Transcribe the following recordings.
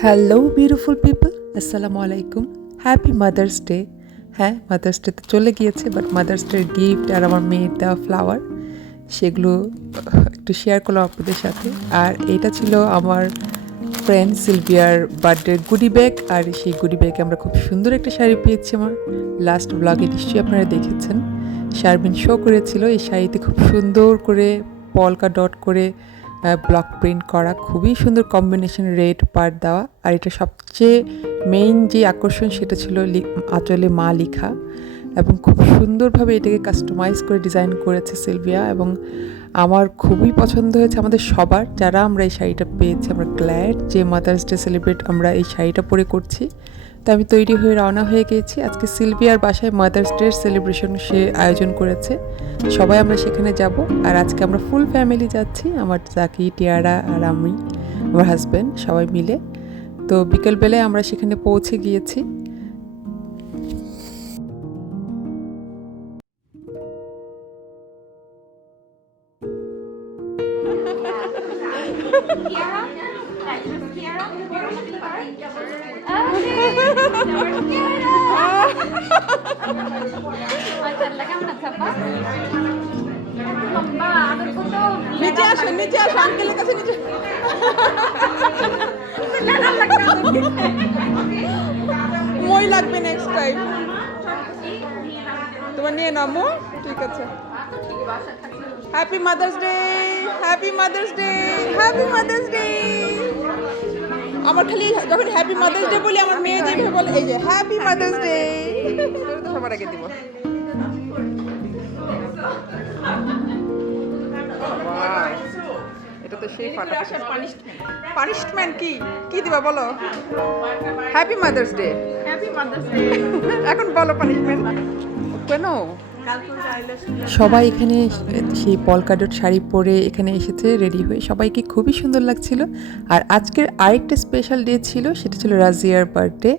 Hello beautiful people, আসসালামু আলাইকুম। Happy mother's day. হ্যাঁ, মাদার্স ডে তো চলে গিয়েছে, বাট মাদার্স ডের গিফট আর আমার মেয়ের দেওয়া ফ্লাওয়ার সেগুলো একটু শেয়ার করলাম আপনাদের সাথে। আর এটা ছিল আমার ফ্রেন্ড সিলভিয়ার বার্থডের গুডি ব্যাগ, আর সেই গুডি ব্যাগে আমরা খুব সুন্দর একটা শাড়ি পেয়েছি। আমার লাস্ট ব্লগে নিশ্চয়ই আপনারা দেখেছেন, শারমিন শো করেছিল। এই শাড়িতে খুব সুন্দর করে পলকা ডট করে ব্লক প্রিন্ট করা, খুবই সুন্দর কম্বিনেশন, রেড পার্ট দেওয়া। আর এটা সবচেয়ে মেইন যে আকর্ষণ সেটা ছিল আঁচলে মা লেখা, এবং খুব সুন্দরভাবে এটাকে কাস্টমাইজ করে ডিজাইন করেছে সিলভিয়া, এবং আমার খুবই পছন্দ হয়েছে। আমাদের সবার, যারা আমরা এই শাড়িটা পেয়েছি, আমরা গ্ল্যাড যে মাদার্স ডে সেলিব্রেট আমরা এই শাড়িটা পরে করছি। তো আমি তৈরি হয়ে রওনা হয়ে গিয়েছি। আজকে সিলভিয়ার বাসায় মাদার্স ডে সেলিব্রেশন সে আয়োজন করেছে, সবাই আমরা সেখানে যাব। আর আজকে আমরা ফুল ফ্যামিলি যাচ্ছি, আমার জাকি, টিয়ারা আর আমি, আমার হাজব্যান্ড, সবাই মিলে। তো বিকেলবেলায় আমরা সেখানে পৌঁছে গিয়েছি। নিচে আসো, নিচে আসো, আঙ্কেলের কাছে নিচে। মই লাগবে নেক্সট টাইম। তোমার নিয়ে নামো, ঠিক আছে। Happy mother's day, happy mother's day, happy mother's day. আমার খালি যখন হ্যাপি মাদার্স ডে বলি, আমার মেয়ে যেভাবে বলে, এই যে হ্যাপি মাদার্স ডে, তো সবার আগে দিব। এটা তো সেই পানিশমেন্ট। কি কি দিবা বলো? Happy mother's day, happy mother's day. এখন বলো পানিশমেন্ট কেন? সবাই এখানে সেই পলকাডট শাড়ি পরে এখানে এসেছে রেডি হয়ে, সবাইকে খুবই সুন্দর লাগছিল। আর আজকের আরেকটা স্পেশাল ডে ছিল, সেটা ছিল রাজিয়ার বার্থডে।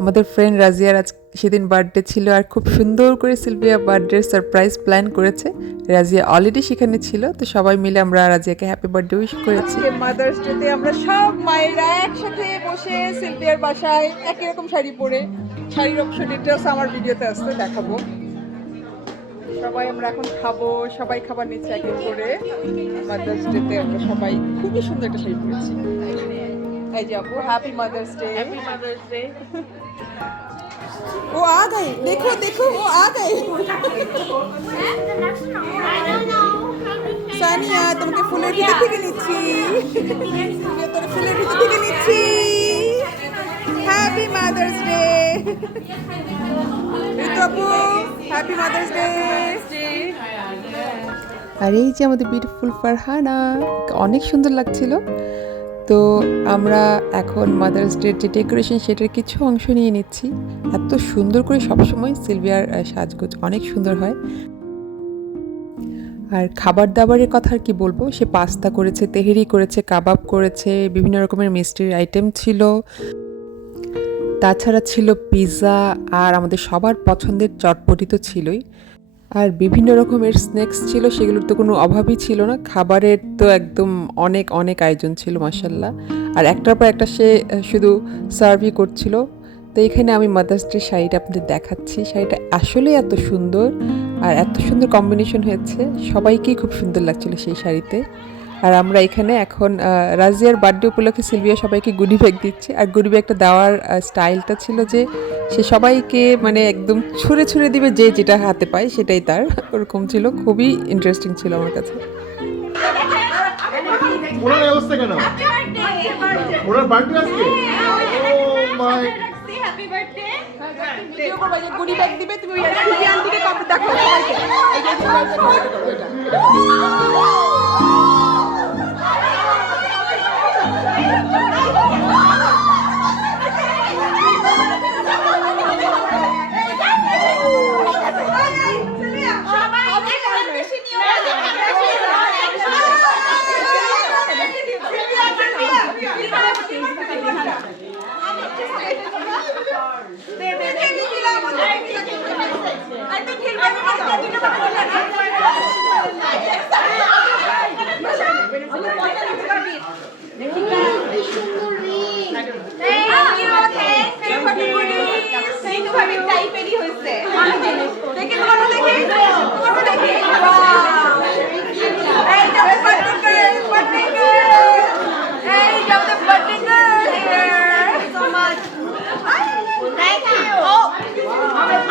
আমাদের ফ্রেন্ড রাজিয়ার আজ সেদিন বার্থডে ছিল, আর খুব সুন্দর করে সিলভিয়া বার্থডের সারপ্রাইজ প্ল্যান করেছে। রাজিয়া অলরেডি সেখানে ছিল, তো সবাই মিলে আমরা রাজিয়াকে হ্যাপি বার্থডে উইশ করেছি। মাদার্স ডেতে আমরা সব মায়েরা একসাথে বসে সিলভিয়ার বাসায় একই রকম শাড়ি পরে, শাড়ির অবশ্য ডিটেলস আমার ভিডিওতে আসতে দেখাবো। সবাই আমরা এখন খাবো, সবাই খাবার নিচ্ছে এক এক করে। মাদার্স ডেতে আমরা সবাই খুবই সুন্দর একটা শাড়ি পরেছি। এই যে আপু, happy mother's day. Happy mother's day. ও আ গই, দেখো দেখো, ও আ গই। সানিয়া, তোমাকে ফুলের ভিতর থেকে নিচ্ছি। তোর ফুলের ভিতর থেকে নিচ্ছি। Happy mother's day. ঋতু আপু, হ্যাপি মাদার্স ডে। আর এই যে আমাদের বিউটিফুল ফারহানা, অনেক সুন্দর লাগছিল। তো আমরা এখন মাদার্স ডের যে ডেকোরেশন সেটার কিছু অংশ নিয়ে নিচ্ছি। এত সুন্দর করে সবসময় সিলভিয়ার সাজগোজ অনেক সুন্দর হয়। আর খাবার দাবারের কথা আর কি বলবো, সে পাস্তা করেছে, তেহেরি করেছে, কাবাব করেছে, বিভিন্ন রকমের মিষ্টির আইটেম ছিল, তাছাড়া ছিল পিৎজা, আর আমাদের সবার পছন্দের চটপটি তো ছিলই, আর বিভিন্ন রকমের স্ন্যাক্স ছিল, সেগুলোর তো কোনো অভাবই ছিল না। খাবারের তো একদম অনেক অনেক আয়োজন ছিল মাশাল্লাহ। আর একটার পর একটা সে শুধু সার্ভই করছিল। তো এখানে আমি মাদার্স ডে শাড়িটা আপনাদের দেখাচ্ছি। শাড়িটা আসলে এত সুন্দর, আর এত সুন্দর কম্বিনেশন হয়েছে, সবাইকেই খুব সুন্দর লাগছিল সেই শাড়িতে। আর আমরা এখানে এখন রাজিয়ার বার্থডে উপলক্ষে সিলভিয়া সবাইকে গুডি ব্যাগ দিচ্ছে। আর গুডি ব্যাগটা দেওয়ার স্টাইলটা ছিল যে সে সবাইকে মানে একদম ছুঁড়ে ছুঁড়ে দিবে, যে যেটা হাতে পায় সেটাই তার, ওরকম ছিল। খুবই ইন্টারেস্টিং ছিল আমার কাছে। ওনার অবস্থা কেন? ওনার বার্থডে আজকে? ও মাই, হ্যাপি বার্থডে। ভিডিও করবা, যে গুডি ব্যাগ দিবে, তুমি ওই সুফিয়ান দিকে কাপড় দেখো সবাইকে। এই যে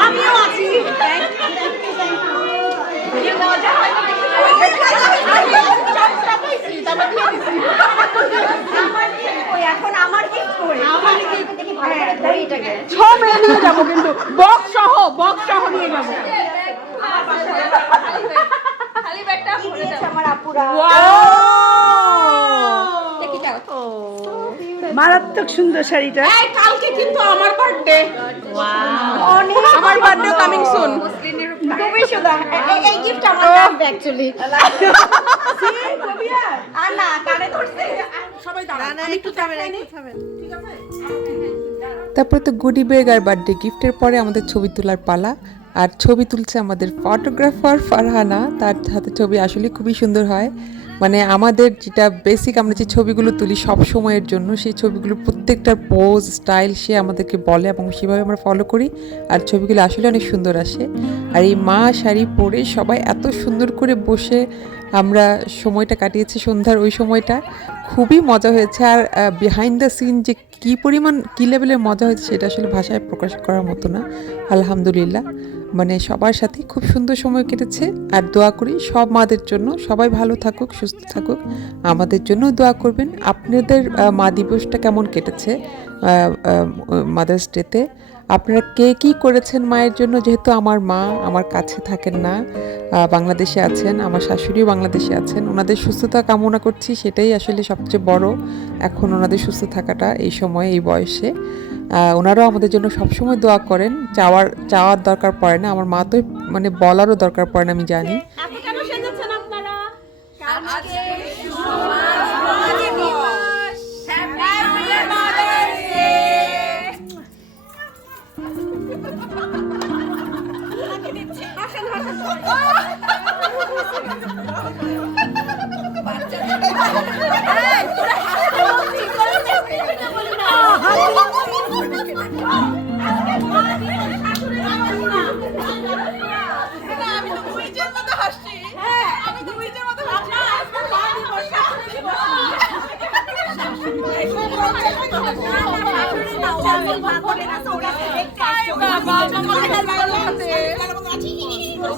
আমিও আছি। এখন আমার গিফট করে সব মেয়ে নিয়ে যাবো, কিন্তু বক্স সহ নিয়ে যাবো। আমার আপুরা মারাত্মক সুন্দর শাড়িটা। কালকে কিন্তু আমার বার্থডে। আমার বার্থডে কামিং সুন। খুবই সুন্দর। এই গিফট আমার লাগবে অ্যাকচুয়ালি। আর না কানে ধরছে সবাই দাঁড়ান, একটু থামেন। তারপরে তো গুডি ব্যাগ আর বার্থডে গিফটের পরে আমাদের ছবি তোলার পালা। আর ছবি তুলছে আমাদের ফটোগ্রাফার ফারহানা, তার হাতে ছবি আসলে খুবই সুন্দর হয়। মানে আমাদের যেটা বেসিক আমরা যে ছবিগুলো তুলি সব সময়ের জন্য, সেই ছবিগুলো প্রত্যেকটার পোজ স্টাইল সে আমাদেরকে বলে এবং সেভাবে আমরা ফলো করি, আর ছবিগুলো আসলে অনেক সুন্দর আসে। আর এই মা শাড়ি পরে সবাই এত সুন্দর করে বসে আমরা সময়টা কাটিয়েছি, সন্ধ্যার ওই সময়টা খুবই মজা হয়েছে। আর বিহাইন্ড দ্য সিন যে কী পরিমাণ কী লেভেলের মজা হয়েছে সেটা আসলে ভাষায় প্রকাশ করার মতো না। আলহামদুলিল্লাহ, মানে সবার সাথে খুব সুন্দর সময় কেটেছে। আর দোয়া করি সব মাদের জন্য, সবাই ভালো থাকুক, সুস্থ থাকুক। আমাদের জন্য দোয়া করবেন। আপনাদের মা দিবসটা কেমন কেটেছে মাদার্স ডেতে? আপনারা কে কী করেছেন মায়ের জন্য? যেহেতু আমার মা আমার কাছে থাকেন না, বাংলাদেশে আছেন, আমার শাশুড়িও বাংলাদেশে আছেন। ওনাদের সুস্থতা কামনা করছি, সেটাই আসলে সবচেয়ে বড় এখন, ওনাদের সুস্থ থাকাটা এই সময়ে, এই বয়সে। ওনারাও আমাদের জন্য সবসময় দোয়া করেন, চাওয়ার দরকার পড়ে না। আমার মা তো মানে বলারও দরকার পড়ে না, আমি জানি। কেন সেজেছেন আপনারা?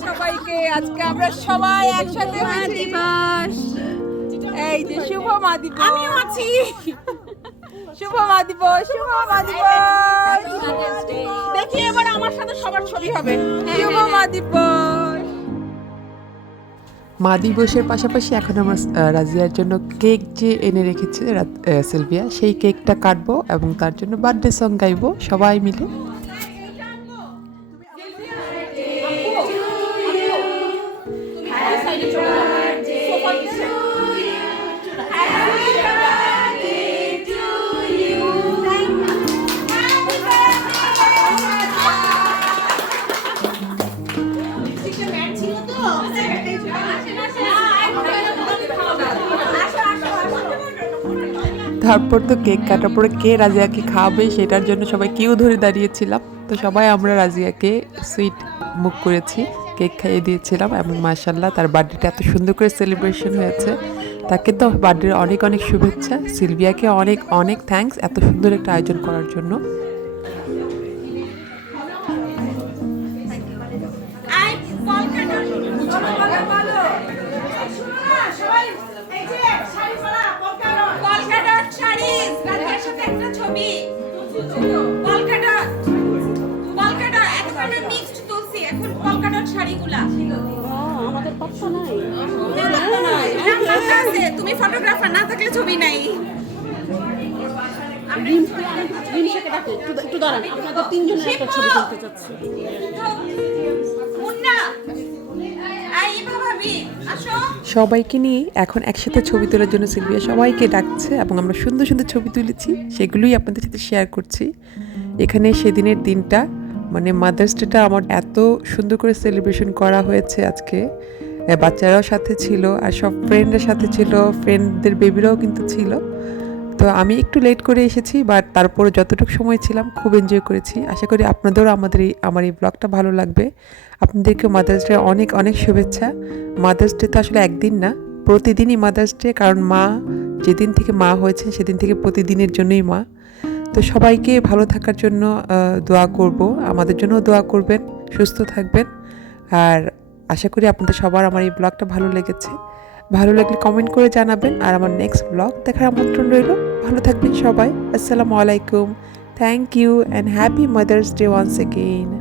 সবাইকে আজকে আমরা সবাই একসাথে দিবস, এই যে শুভ মা দিবস। আমিও আছি। শুভ মা দিবস, শুভ মা দিবস। দেখি এবার আমার সাথে সবার ছবি হবে। শুভ মা দিবস। মা দিবসের পাশাপাশি এখন আমরা রাজিয়ার জন্য কেক যে এনে রেখেছে সিলভিয়া, সেই কেকটা কাটবো এবং তার জন্য বার্থডে সং গাইবো সবাই মিলে। তারপর তো কেক কাটার পরে কে রাজিয়াকে খাওয়াবে সেটার জন্য সবাই কেউ ধরে দাঁড়িয়েছিলাম। তো সবাই আমরা রাজিয়াকে সুইট মুখ করেছি, কেক খাইয়ে দিয়েছিলাম এবং মাশাআল্লাহ তার বার্থডেটা এত সুন্দর করে সেলিব্রেশন হয়েছে। তাকে তো বার্থডের অনেক অনেক শুভেচ্ছা। সিলভিয়াকে অনেক অনেক থ্যাঙ্কস এত সুন্দর একটা আয়োজন করার জন্য। তুমি ফটোগ্রাফার না থাকলে ছবি নাই। একটু দাঁড়ান, আপনাদের তিনজনের একটা ছবি তুলতে চাচ্ছি। সবাইকে নিয়ে এখন একসাথে ছবি তোলার জন্য সিলভিয়া সবাইকে ডাকছে এবং আমরা সুন্দর সুন্দর ছবি তুলেছি, সেগুলোই আপনাদের সাথে শেয়ার করছি। এখানে সেদিনের দিনটা মানে মাদার্স ডেটা আমার এত সুন্দর করে সেলিব্রেশন করা হয়েছে আজকে। বাচ্চারাও সাথে ছিল আর সব ফ্রেন্ডের সাথে ছিল, ফ্রেন্ডদের বেবিরাও কিন্তু ছিল। তো আমি একটু লেট করে এসেছি, বাট তারপরে যতটুকু সময় ছিলাম খুব এনজয় করেছি। আশা করি আপনাদেরও আমার এই ব্লগটা ভালো লাগবে। আপনাদেরকে মাদার্স ডে অনেক অনেক শুভেচ্ছা। মাদার্স ডে তো আসলে একদিন না, প্রতিদিনই মাদার্স ডে, কারণ মা যেদিন থেকে মা হয়েছে সেদিন থেকে প্রতিদিনের জন্যই মা। তো সবাইকে ভালো থাকার জন্য দোয়া করব, আমাদের জন্য দোয়া করবেন, সুস্থ থাকবেন। আর আশা করি আপনাদের সবার আমার এই ব্লগটা ভালো লেগেছে। ভালো লাগলে কমেন্ট করে জানাবেন, আর আমার নেক্সট ব্লগ দেখার আমন্ত্রণ রইল। ভালো থাকবেন সবাই। আসসালামু আলাইকুম। Thank you and happy mother's day once again.